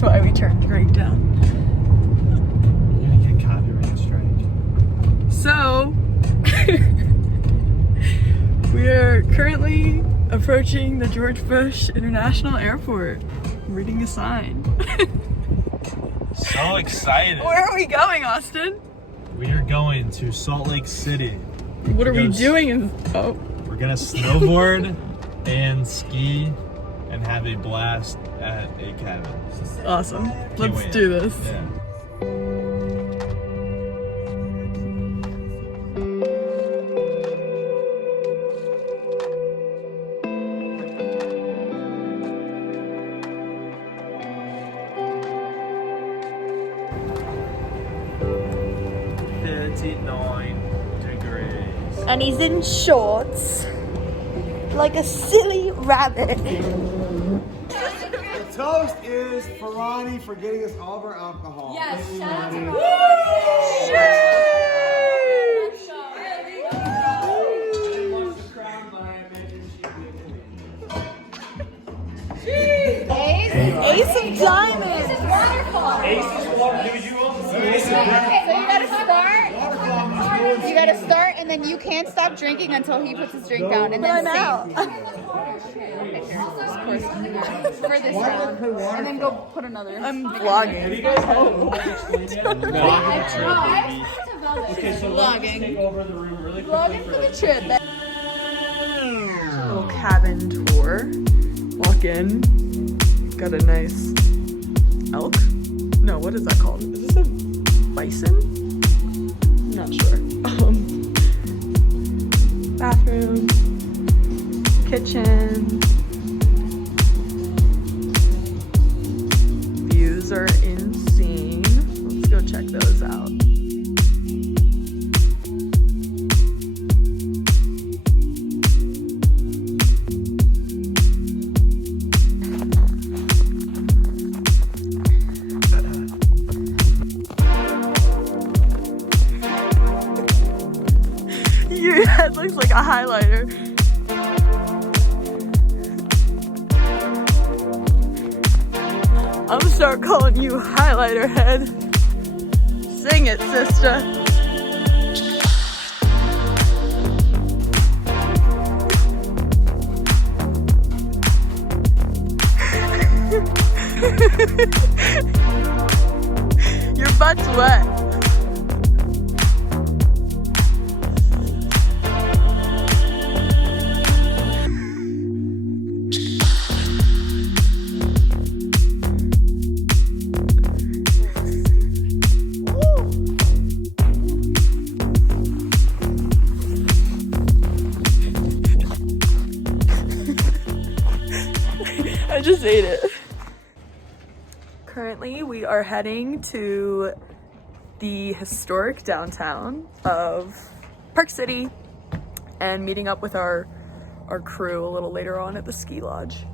That's why we turned Greg down. You're gonna get copyright strike. So, we are currently approaching the George Bush International Airport. I'm reading a sign. So excited. Where are we going, Austin? We are going to Salt Lake City. What are we doing? We're gonna snowboard and ski and have a blast at a cabin. Awesome. Can't Let's wait. do this. Yeah. And he's in shorts, like a silly rabbit. The toast is for Ronnie for getting us all of our alcohol. Yes, shout out to Ace of diamonds. So you gotta start and then you can't stop drinking until he puts his drink down and then I'm out. of course, for this round. And then go put another. I'm vlogging. Vlogging. Vlogging for the trip. Little cabin tour. Walk in. Got a nice elk. No, what is that called? Is this a bison? I'm not sure. Bathroom. Kitchen. Views are insane. Let's go check those out. Your head looks like a highlighter. I'm gonna start calling you highlighter head. Sing it, sister. Your butt's wet. I just ate it. Currently, we are heading to the historic downtown of Park City and meeting up with our crew a little later on at the ski lodge.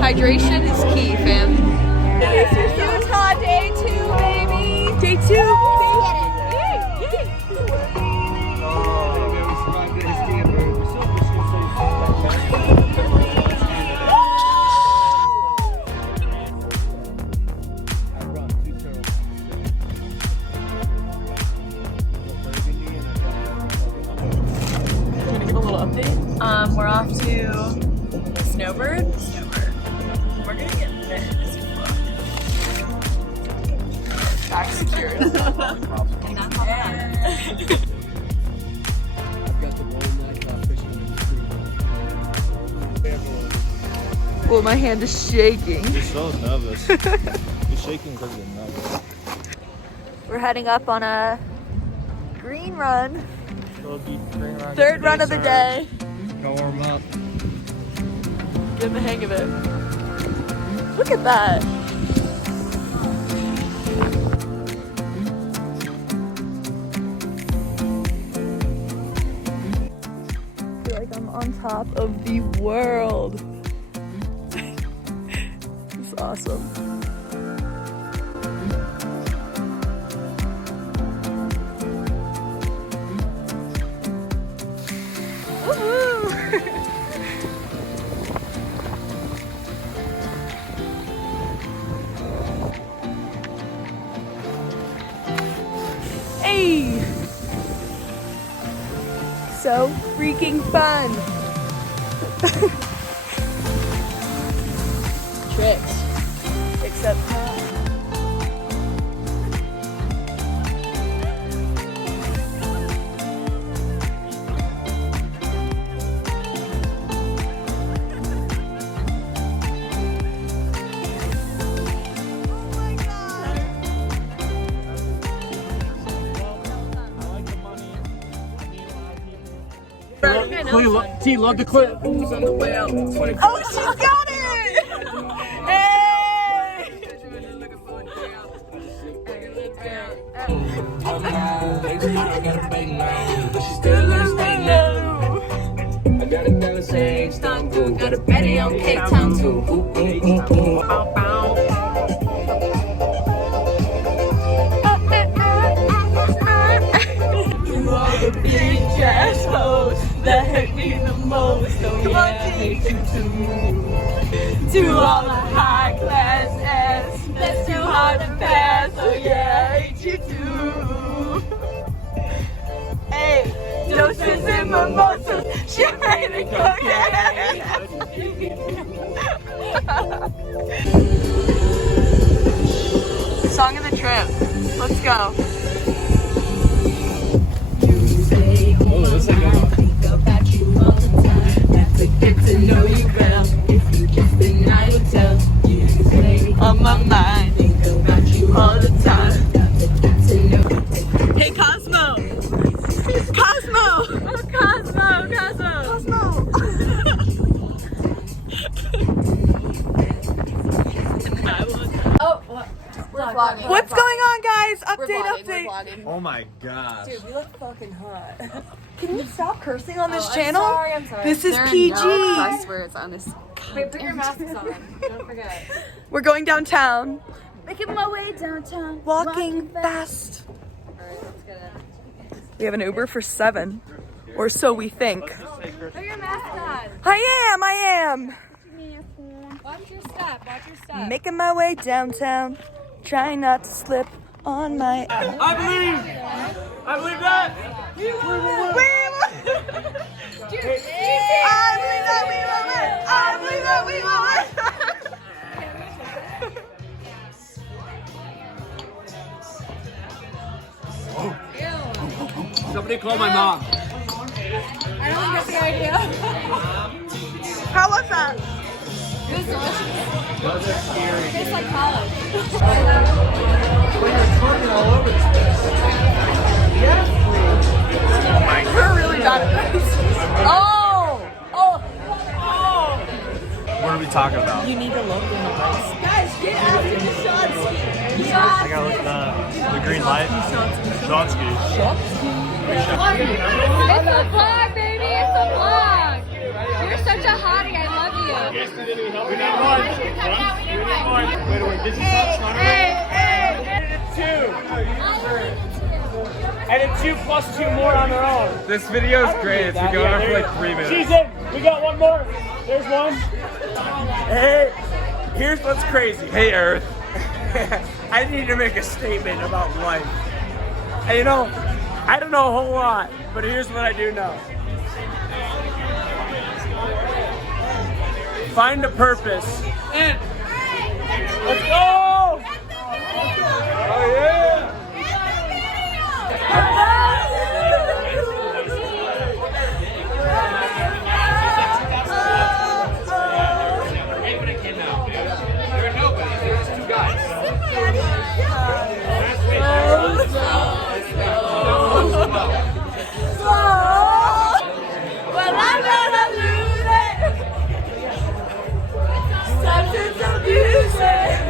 Hydration is key, fam. Utah, day 2, baby. Day 2. Gonna give a little update. We're off to Snowbird. We're gonna get fit as fuck. Back secured. Well, my hand is shaking. You're so nervous. You're shaking because you're nervous. We're heading up on a green run. Green Third run of the day. Go warm up. Get in the hang of it. Look at that. top of the world. It's awesome. Woohoo! Hey! So freaking fun! Tricks. Except not. T, love the clip. Oh, she's got it! Hey! Got a Betty on Cape Town too. Big assholes that hurt me the most. Oh yeah, I hate you too. To all the high class ass that's too hard to pass. Oh yeah, I hate you too. Hey, doses and mimosas, she made it cocaine. Song of the trip. Let's go. Get to know you well. If you kiss, then I will tell you. Stay on my mind. Think about you all the time. Hey, Cosmo! Cosmo! Oh, Cosmo! Cosmo! Oh, what? We're vlogging. What's going on, guys? We're Update, vlogging. update. We're vlogging. Oh my gosh. Dude, we look fucking hot. Can you stop cursing on this Oh, channel? I'm sorry. This is There are PG. no cuss words on this. Wait, put your masks on. Don't forget. We're going downtown, Making my way downtown. walking fast. Alright, let's get it. We have an Uber for 7, or so we think. Put your mask on. I am. Watch your step. Watch your step. Making my way downtown, trying not to slip on my. I believe that. Dude, I believe that we love it. I believe that we love it. Somebody call my mom. I don't think that's a good idea. How was that? It was delicious. It tastes like college. We're really bad at this. Oh! What are we talking about? You need to look in the lights. Guys, get after the shots. I gotta look at the green light. Shotsky. It's a vlog, baby. It's a vlog. You're such a hottie. I love you. We need one. Wait, did you And then 2 plus 2 more on their own. This video is great. It's been going on for like 3 minutes. She's in. We got one more. There's one. Hey, here's what's crazy. Hey, Earth. I need to make a statement about life. And you know, I don't know a whole lot, but here's what I do know. Find a purpose. And let's go! Oh yeah! Well, I'm gonna lose it. Substance abuse it.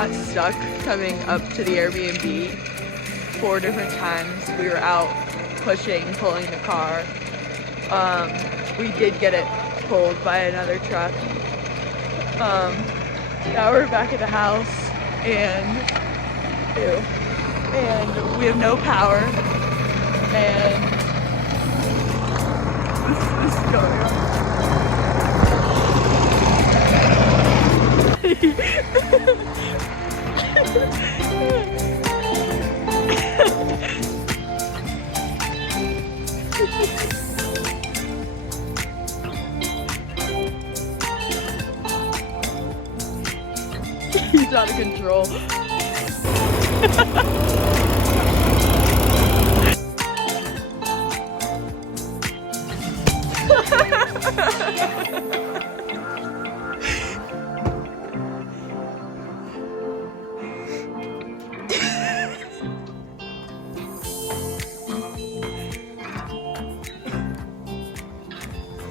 got stuck coming up to the Airbnb 4 different times. We were out pulling the car. We did get it pulled by another truck. Now we're back at the house and we have no power and this is going on. He's out of control.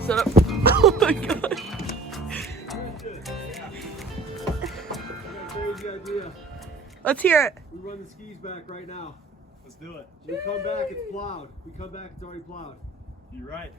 Shut up. Oh my god. Crazy idea. Let's hear it. We run the skis back right now. Let's do it. We come back, it's plowed. We come back, it's already plowed. You're right.